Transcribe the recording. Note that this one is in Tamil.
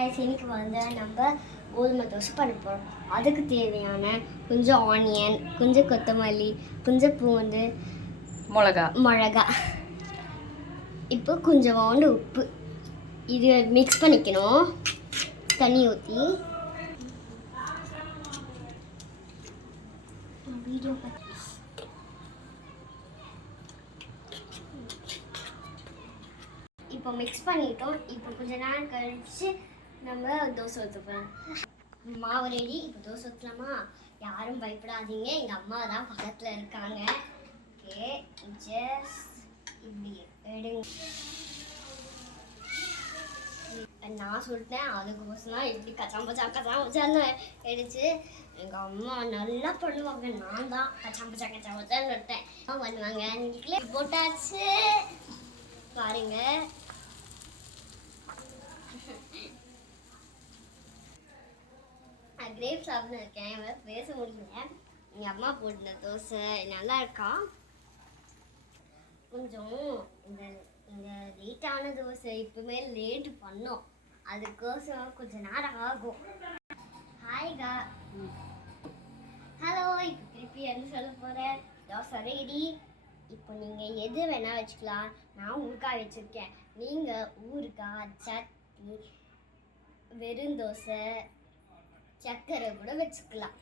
இன்னைக்கு வந்து நம்ம கோதுமை தோசை பண்ண போகிறோம். அதுக்கு தேவையான கொஞ்சம் ஆனியன், கொஞ்சம் கொத்தமல்லி, கொஞ்சம் பூண்டு, மிளகா, இப்போ கொஞ்சோண்டு உப்பு. இது மிக்ஸ் பண்ணிக்கணும். தண்ணி ஊற்றி வீடியோ இப்போ மிக்ஸ் பண்ணிட்டோம். இப்போ கொஞ்ச நேரம் கழிச்சு நம்ம தோசை ஊற்றப்போம். மாவு ரெடி. இப்போ தோசை ஊற்றலாமா? யாரும் பயப்படாதீங்க, எங்கள் அம்மா தான் பக்கத்தில் இருக்காங்க. ஓகே, ஜஸ்ட் இப்படி எடுங்க. நான் சொல்லிட்டேன், அதுக்கோசரம் இப்படி கச்சாம்பச்சான்னு எடுத்து எங்கள் அம்மா நல்லா பண்ணுவாங்க. நான் தான் கச்சாம்பச்சான்னு விட்டேன் பண்ணுவாங்க. நீங்களே போட்டாச்சு பாருங்க. கிரேப் சாப்பிட்டு இருக்கேன், பேச முடியல. எங்கள் அம்மா போட்டின தோசை நல்லா இருக்கா? கொஞ்சம் இந்த இந்த லேட்டான தோசை இப்போமே லேட்டு பண்ணோம், அதுக்கோசம் கொஞ்சம் நேரம் ஆகும். ஹாய்கா, ஹலோ. இப்போ திருப்பி என்ன சொல்ல போகிறேன்? தோசை ரெடி. இப்போ நீங்கள் எது வேணால் வச்சுக்கலாம். நான் ஊறுகாய் வச்சுருக்கேன். நீங்கள் ஊறுகாய், சட்னி, வெறும் தோசை, சக்கரை கூட வச்சுக்கலாம்.